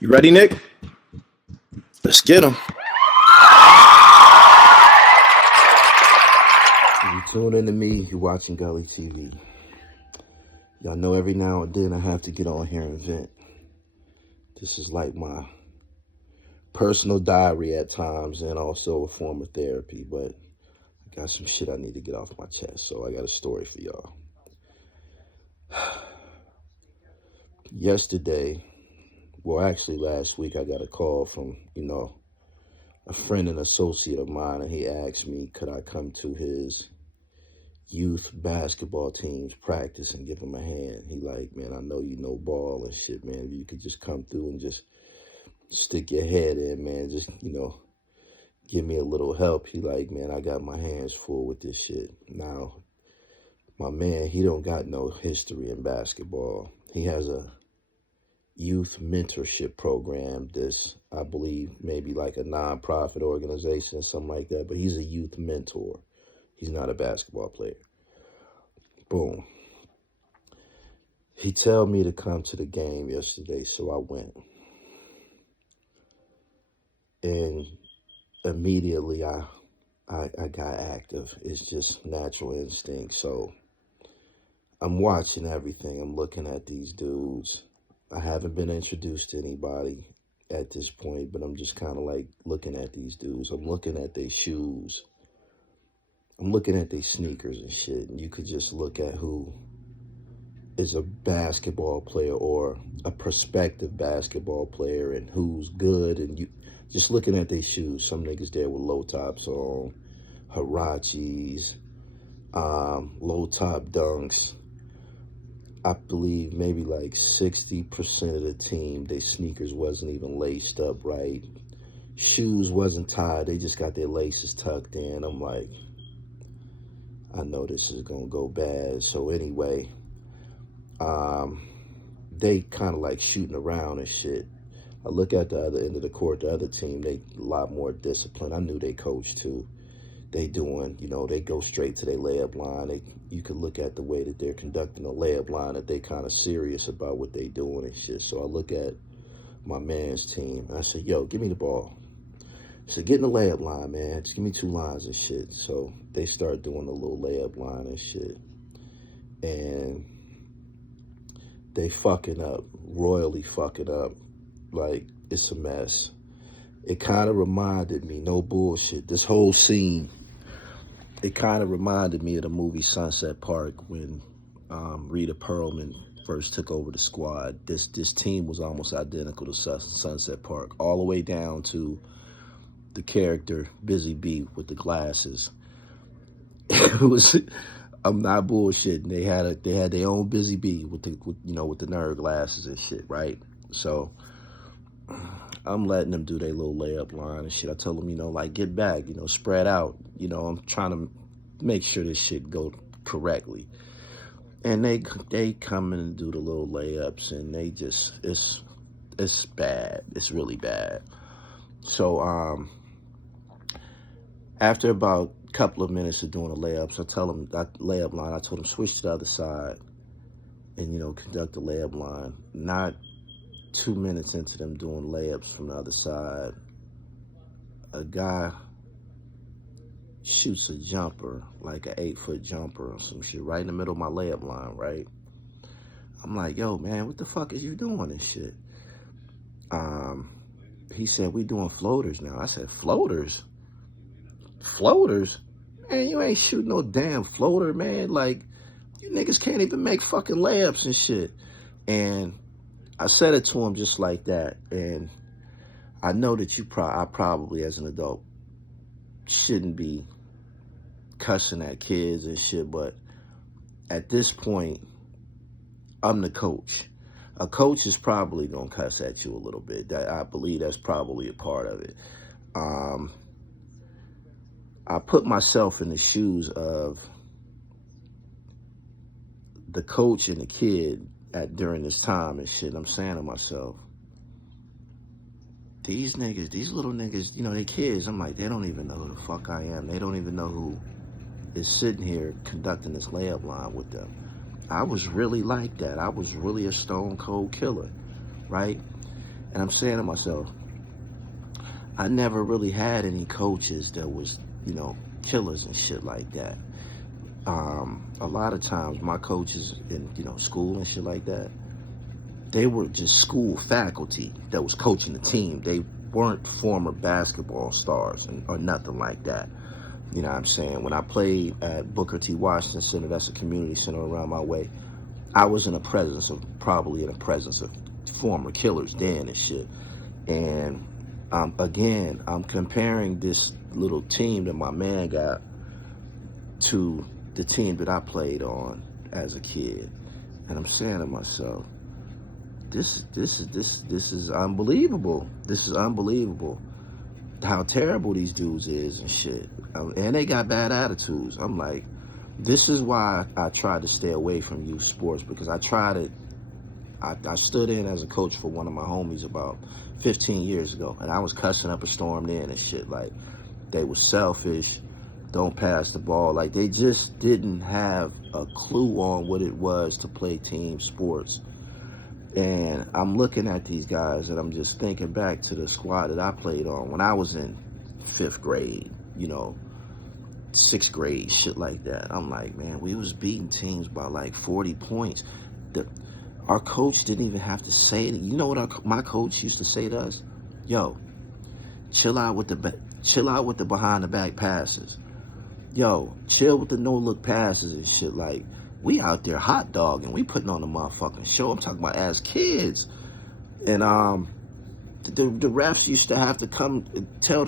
You ready, Nick? Let's get him. You tune in to me, you're watching Gully TV. Y'all know every now and then I have to get on here and vent. This is like my personal diary at times and also a form of therapy, but I got some shit I need to get off my chest, so I got a story for y'all. Yesterday, well actually last week, I got a call from, a friend and associate of mine, and he asked me could I come to his youth basketball teams practice and give him a hand. He like, man, I know you know ball and shit, man. If you could just come through and just stick your head in, man, just, give me a little help. He like, man, I got my hands full with this shit. Now, my man, he don't got no history in basketball. He has a youth mentorship program, this, I believe, maybe like a non-profit organization or something like that, but he's a youth mentor. He's not a basketball player. Boom. He told me to come to the game yesterday, so I went. And immediately I got active. It's just natural instinct. So I'm watching everything. I'm looking at these dudes. I haven't been introduced to anybody at this point, but I'm just kind of like looking at these dudes. I'm looking at their shoes. I'm looking at their sneakers and shit, and you could just look at who is a basketball player or a prospective basketball player and who's good, and you just looking at their shoes. Some niggas there with low tops on, Hirachis, low top dunks. I believe maybe like 60% of the team, their sneakers wasn't even laced up right. Shoes wasn't tied, they just got their laces tucked in. I'm like, I know this is gonna go bad. So anyway, they kind of like shooting around and shit. I look at the other end of the court, the other team, they a lot more disciplined. I knew they coach too. They doing, they go straight to their layup line. You could look at the way that they're conducting the layup line that they kind of serious about what they doing and shit. So I look at my man's team and I said, yo, give me the ball. So get in the layup line, man. Just give me 2 lines and shit. So they start doing the little layup line and shit. And they fucking up, royally fucking up. Like, it's a mess. It kind of reminded me, no bullshit, this whole scene, it kind of reminded me of the movie Sunset Park when Rita Perlman first took over the squad. This team was almost identical to Sunset Park, all the way down to the character Busy Bee with the glasses. It was, I'm not bullshitting. They had their own Busy Bee with the nerd glasses and shit, right? So I'm letting them do their little layup line and shit. I told them, like, get back, spread out. I'm trying to make sure this shit go correctly. And they come in and do the little layups, and they just, it's bad. It's really bad. So after about a couple of minutes of doing the layups, I tell them that layup line, I told them switch to the other side and, conduct the layup line. Not 2 minutes into them doing layups from the other side, a guy shoots a jumper, like an 8-foot jumper or some shit, right in the middle of my layup line, right? I'm like, yo, man, what the fuck is you doing and shit? He said, we doing floaters now. I said, floaters? Floaters? Man, you ain't shooting no damn floater, man. Like, you niggas can't even make fucking layups and shit. And I said it to him just like that. And I know that I probably, as an adult, shouldn't be cussing at kids and shit, but at this point, I'm the coach. A coach is probably gonna cuss at you a little bit. That, I believe that's probably a part of it. I put myself in the shoes of the coach and the kid during this time and shit. I'm saying to myself, these little niggas, they kids. I'm like, they don't even know who the fuck I am. They don't even know who is sitting here conducting this layup line with them. I was really like that. I was really a stone cold killer, right? And I'm saying to myself, I never really had any coaches that was, killers and shit like that. A lot of times my coaches in, school and shit like that, they were just school faculty that was coaching the team. They weren't former basketball stars or nothing like that. You know what I'm saying? When I played at Booker T. Washington Center, that's a community center around my way, I was probably in the presence of former killers then and shit. And again, I'm comparing this little team that my man got to the team that I played on as a kid. And I'm saying to myself, this is unbelievable. This is unbelievable how terrible these dudes is and shit. And they got bad attitudes. I'm like, this is why I tried to stay away from youth sports, because I stood in as a coach for one of my homies about 15 years ago, and I was cussing up a storm then and shit. Like, they were selfish, don't pass the ball. Like, they just didn't have a clue on what it was to play team sports. And I'm looking at these guys and I'm just thinking back to the squad that I played on when I was in 5th grade, 6th grade, shit like that. I'm like, man, we was beating teams by like 40 points. Our coach didn't even have to say it. You know what my coach used to say to us? Yo, chill out with the behind the back passes. Yo, chill with the no look passes and shit. Like, we out there hot dogging. We putting on a motherfucking show. I'm talking about as kids. And the refs used to have to come and tell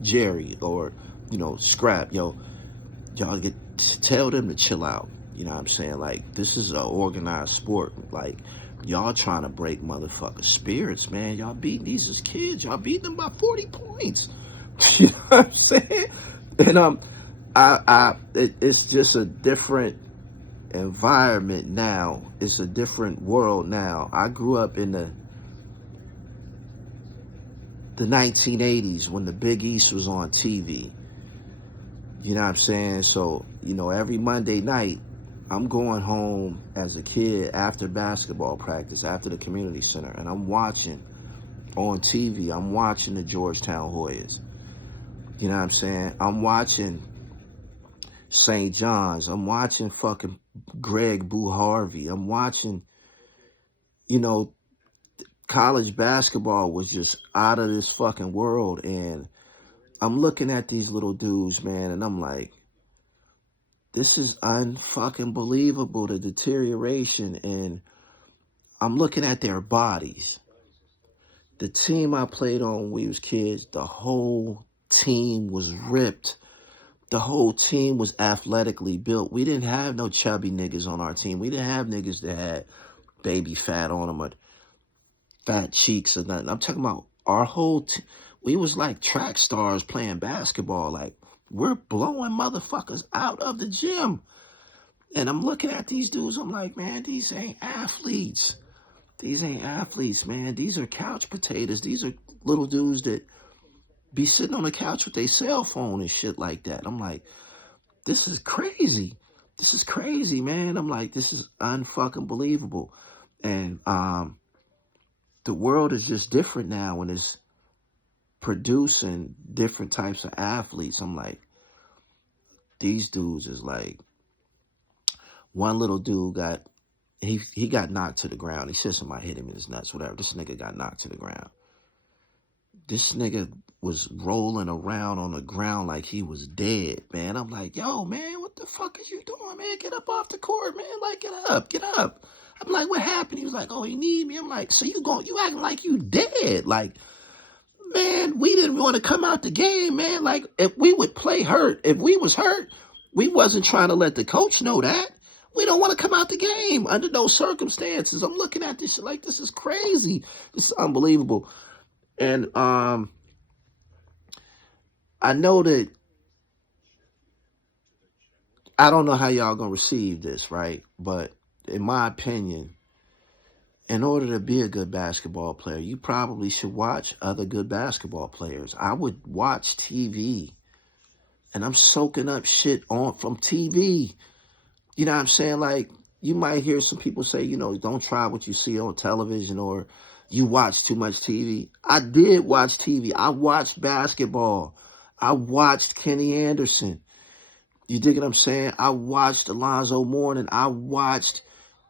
Jerry or, Scrap, y'all tell them to chill out. You know what I'm saying? Like, this is an organized sport. Like, y'all trying to break motherfucker spirits, man. Y'all beating these as kids. Y'all beating them by 40 points. You know what I'm saying? And it's just a different environment now. It's a different world now. I grew up in the 1980s when the Big East was on TV. You know what I'm saying? So, every Monday night, I'm going home as a kid after basketball practice, after the community center, and I'm watching on TV. I'm watching the Georgetown Hoyas. You know what I'm saying? I'm watching St. John's. I'm watching fucking Greg Boo Harvey. I'm watching, college basketball was just out of this fucking world. And I'm looking at these little dudes, man, and I'm like, this is unfucking believable, the deterioration. And I'm looking at their bodies. The team I played on when we was kids, the whole team was ripped. The whole team was athletically built. We didn't have no chubby niggas on our team. We didn't have niggas that had baby fat on them or fat cheeks or nothing. I'm talking about our whole team. We was like track stars playing basketball. Like, we're blowing motherfuckers out of the gym. And I'm looking at these dudes. I'm like, man, these ain't athletes. These ain't athletes, man. These are couch potatoes. These are little dudes that be sitting on the couch with their cell phone and shit like that. I'm like, this is crazy. This is crazy, man. I'm like, this is unfucking believable. And the world is just different now when it's producing different types of athletes. I'm like, these dudes is like, one little dude he got knocked to the ground. He said somebody hit him in his nuts, whatever. This nigga got knocked to the ground. This nigga was rolling around on the ground like he was dead, man. I'm like, yo, man, what the fuck is you doing, man? Get up off the court, man. Like, get up. I'm like, what happened? He was like, oh, he need me. I'm like, so you acting like you dead. Like, man, we didn't want to come out the game, man. Like, if we would play hurt, if we was hurt, we wasn't trying to let the coach know that. We don't want to come out the game under those circumstances. I'm looking at this shit like, this is crazy. This is unbelievable. And I know that, I don't know how y'all gonna receive this, right? But in my opinion, in order to be a good basketball player, you probably should watch other good basketball players. I would watch TV, and I'm soaking up shit from TV. You know what I'm saying? Like, you might hear some people say, don't try what you see on television, or, You watch too much TV. I did watch TV. I watched basketball. I watched Kenny Anderson. You dig what I'm saying? I watched Alonzo Mourning. I watched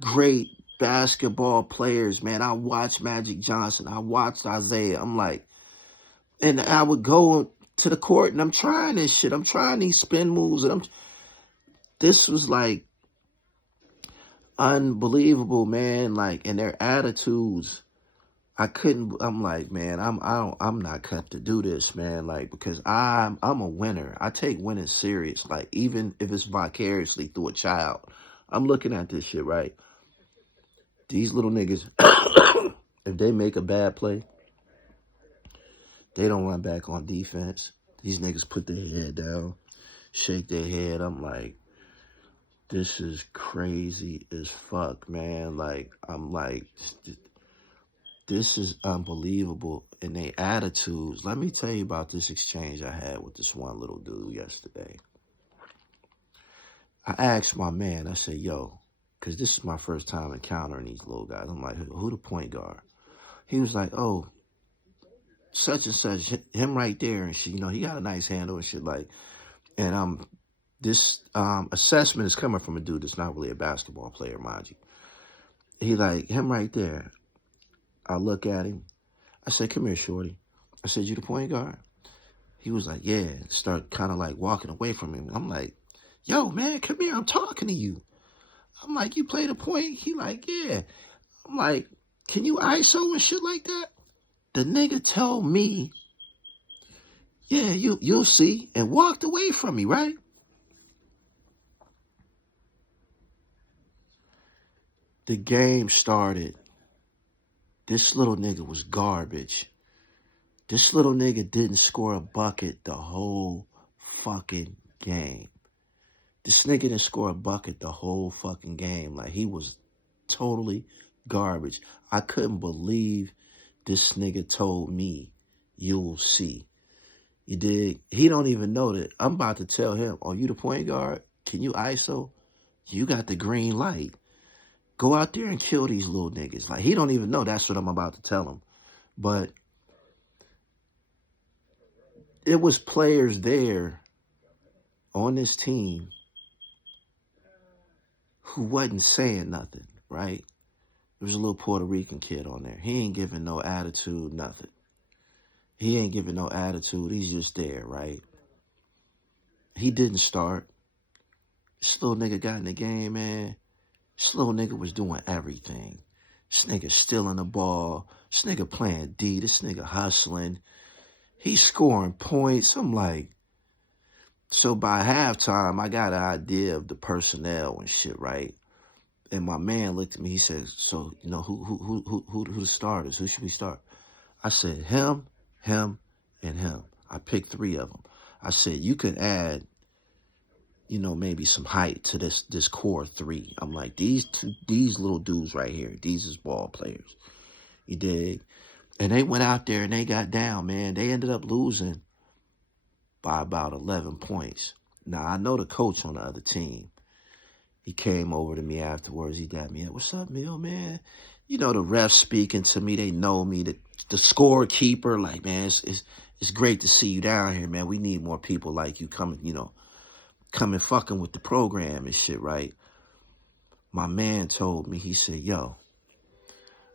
great basketball players, man. I watched Magic Johnson. I watched Isaiah. I'm like, and I would go to the court and I'm trying this shit. I'm trying these spin moves. And this was like unbelievable, man. Like, and their attitudes. I'm like, man, I'm not cut to do this, man. Like, because I'm a winner. I take winning serious. Like, even if it's vicariously through a child. I'm looking at this shit, right? These little niggas, if they make a bad play, they don't run back on defense. These niggas put their head down, shake their head. I'm like, this is crazy as fuck, man. Like, I'm like, this is unbelievable. And their attitudes. Let me tell you about this exchange I had with this one little dude yesterday. I asked my man, I said, yo, because this is my first time encountering these little guys. I'm like, who the point guard? He was like, oh, such and such, him right there. And shit, he got a nice handle and shit like. And this assessment is coming from a dude that's not really a basketball player, mind you. He like, him right there. I look at him. I said, come here, shorty. I said, you the point guard? He was like, yeah. Start kind of like walking away from him. I'm like, yo, man, come here. I'm talking to you. I'm like, you play the point? He like, yeah. I'm like, can you ISO and shit like that? The nigga told me, yeah, you'll see, and walked away from me, right? The game started. This little nigga was garbage. This little nigga didn't score a bucket the whole fucking game. This nigga didn't score a bucket the whole fucking game. Like, he was totally garbage. I couldn't believe this nigga told me, you'll see. You dig? He don't even know that. I'm about to tell him, oh, you the point guard? Can you ISO? You got the green light. Go out there and kill these little niggas. Like, he don't even know that's what I'm about to tell him. But it was players there on this team who wasn't saying nothing, right? There was a little Puerto Rican kid on there. He ain't giving no attitude, nothing. He ain't giving no attitude. He's just there, right? He didn't start. This little nigga got in the game, man. This little nigga was doing everything. This nigga stealing the ball. This nigga playing D. This nigga hustling. He's scoring points. I'm like, so by halftime, I got an idea of the personnel and shit, right? And my man looked at me. He said, so, who the starters? Who should we start? I said, him, and him. I picked 3 of them. I said, you could add, maybe some height to this core 3. I'm like, these little dudes right here, these is ball players. You dig? And they went out there and they got down, man. They ended up losing by about 11 points. Now, I know the coach on the other team. He came over to me afterwards. He got me, what's up, Mill, man? The refs speaking to me. They know me. The scorekeeper, like, man, it's great to see you down here, man. We need more people like you coming fucking with the program and shit, right? My man told me, he said, yo,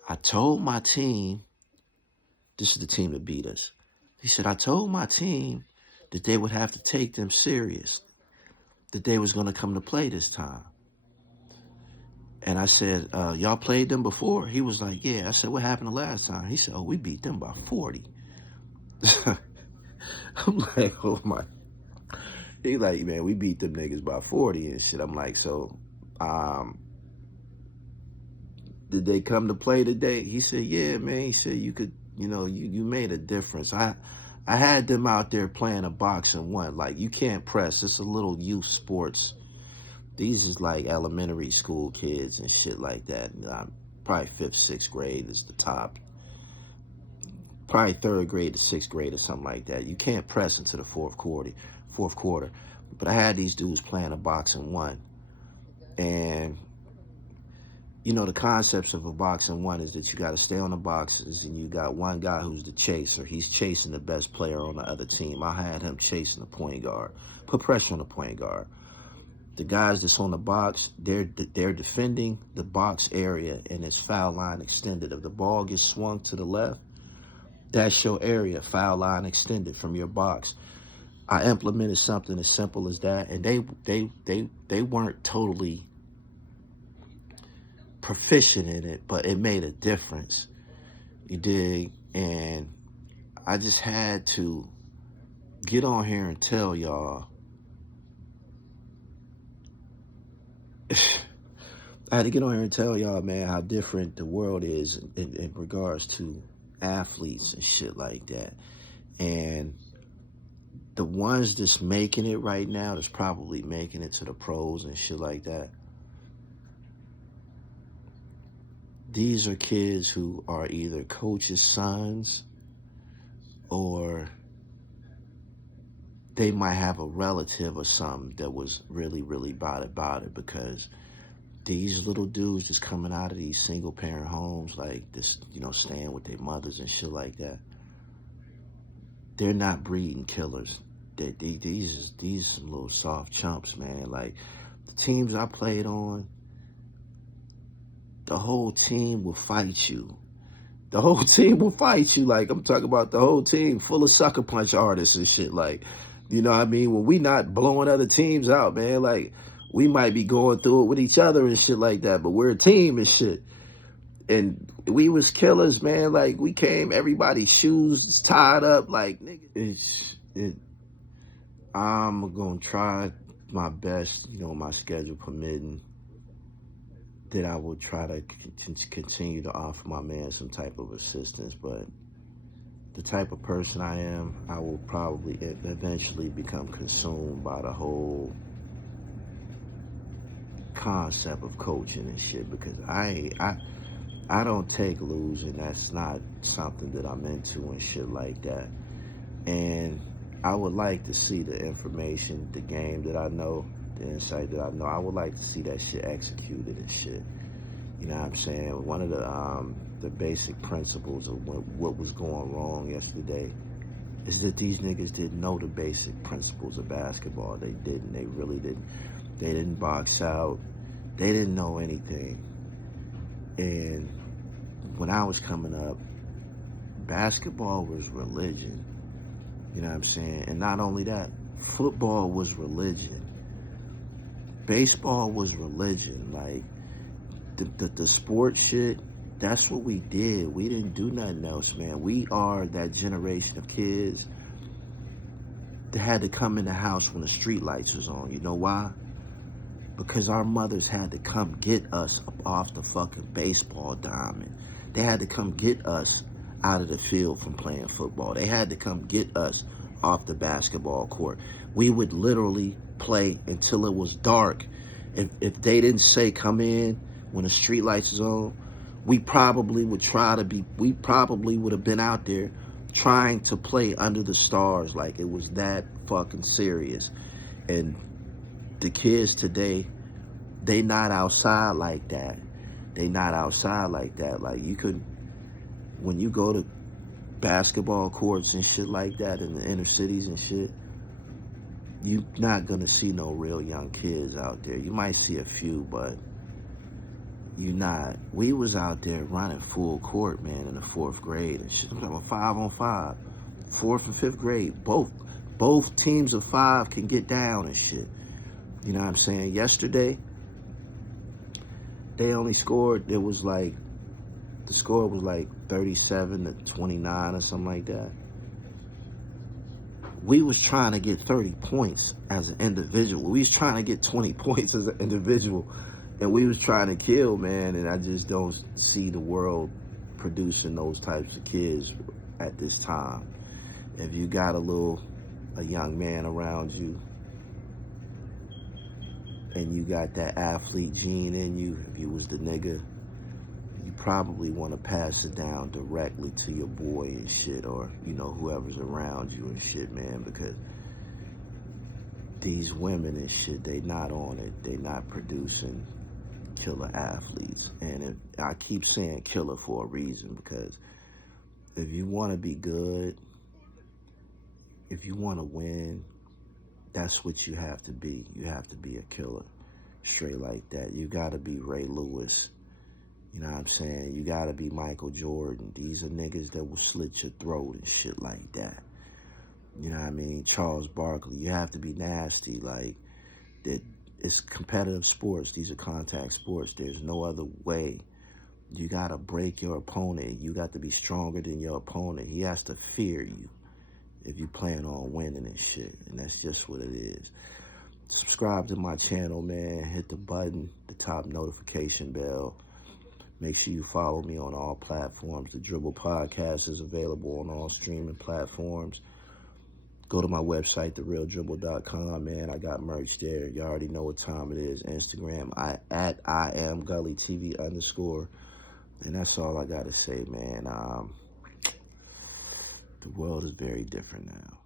I told my team, this is the team that beat us. He said, I told my team that they would have to take them serious, that they was going to come to play this time. And I said, y'all played them before? He was like, yeah. I said, what happened the last time? He said, oh, we beat them by 40. I'm like, oh my. He like, man, we beat them niggas by 40 and shit. I'm like, so, did they come to play today? He said, yeah, man. He said, you could, you made a difference. I had them out there playing a boxing one. Like, you can't press. It's a little youth sports. These is like elementary school kids and shit like that. Probably 5th, 6th grade is the top. Probably 3rd grade to 6th grade or something like that. You can't press into the fourth quarter. But I had these dudes playing a boxing one. And you know, the concepts of a boxing one is that you got to stay on the boxes and you got one guy who's the chaser. He's chasing the best player on the other team. I had him chasing the point guard, put pressure on the point guard. The guys that's on the box, they're defending the box area and it's foul line extended. If the ball gets swung to the left, that's your area, foul line extended from your box. I implemented something as simple as that, and they weren't totally proficient in it, but it made a difference. You dig? And I just had to get on here and tell y'all. I had to get on here and tell y'all, man, how different the world is in regards to athletes and shit like that. And the ones that's making it right now, that's probably making it to the pros and shit like that, these are kids who are either coaches' sons or they might have a relative or something that was really, really bad about it, because these little dudes just coming out of these single parent homes, like this, you know, staying with their mothers and shit like that, they're not breeding killers. These some little soft chumps, man. Like the teams I played on, the whole team will fight you. The whole team will fight you. Like, I'm talking about the whole team full of sucker punch artists and shit. Like, you know what I mean? When we not blowing other teams out, man, like, we might be going through it with each other and shit like that, but we're a team and shit. And we was killers, man. Like, we came, everybody's shoes tied up. Like, nigga, I'm going to try my best, you know, my schedule permitting, that I will try to continue to offer my man some type of assistance. But the type of person I am, I will probably eventually become consumed by the whole concept of coaching and shit, because I don't take losing. That's not something that I'm into and shit like that. And I would like to see the information, the game that I know, the insight that I know, I would like to see that shit executed and shit. You know what I'm saying? One of the basic principles of what was going wrong yesterday is that these niggas didn't know the basic principles of basketball. They didn't. They really didn't. They didn't box out. They didn't know anything. And when I was coming up, basketball was religion. You know what I'm saying? And not only that, football was religion. Baseball was religion. Like, the sports shit, that's what we did. We didn't do nothing else, man. We are that generation of kids that had to come in the house when the street lights was on. You know why? Because our mothers had to come get us up off the fucking baseball diamond. They had to come get us out of the field from playing football. They had to come get us off the basketball court. We would literally play until it was dark. If they didn't say come in when the street lights is on, we probably would have been out there trying to play under the stars. Like, it was that fucking serious. And the kids today, they not outside like that. They not outside like that. Like, you could, when you go to basketball courts and shit like that in the inner cities and shit, you're not gonna see no real young kids out there. You might see a few, but you're not. We was out there running full court, man, in the 4th grade and shit. I'm talking about 5-on-5, 4th and 5th grade. Both teams of 5 can get down and shit. You know what I'm saying? Yesterday, they only scored, it was like, the score was like 37-29 or something like that. We was trying to get 30 points as an individual. We was trying to get 20 points as an individual. And we was trying to kill, man. And I just don't see the world producing those types of kids at this time. If you got a young man around you, and you got that athlete gene in you, if you was the nigga, you probably want to pass it down directly to your boy and shit, or, you know, whoever's around you and shit, man, because these women and shit, they not on it. They not producing killer athletes. And I keep saying killer for a reason, because if you want to be good, if you want to win, that's what you have to be. You have to be a killer, straight like that. You got to be Ray Lewis. You know what I'm saying? You got to be Michael Jordan. These are niggas that will slit your throat and shit like that. You know what I mean? Charles Barkley. You have to be nasty. Like, that. It's competitive sports. These are contact sports. There's no other way. You got to break your opponent. You got to be stronger than your opponent. He has to fear you if you plan on winning and shit. And that's just what it is. Subscribe to my channel, man. Hit the button, the top notification bell. Make sure you follow me on all platforms. The Dribble Podcast is available on all streaming platforms. Go to my website, therealdribble.com, man. I got merch there. You already know what time it is. Instagram, I am Gully TV _. And that's all I got to say, man. The world is very different now.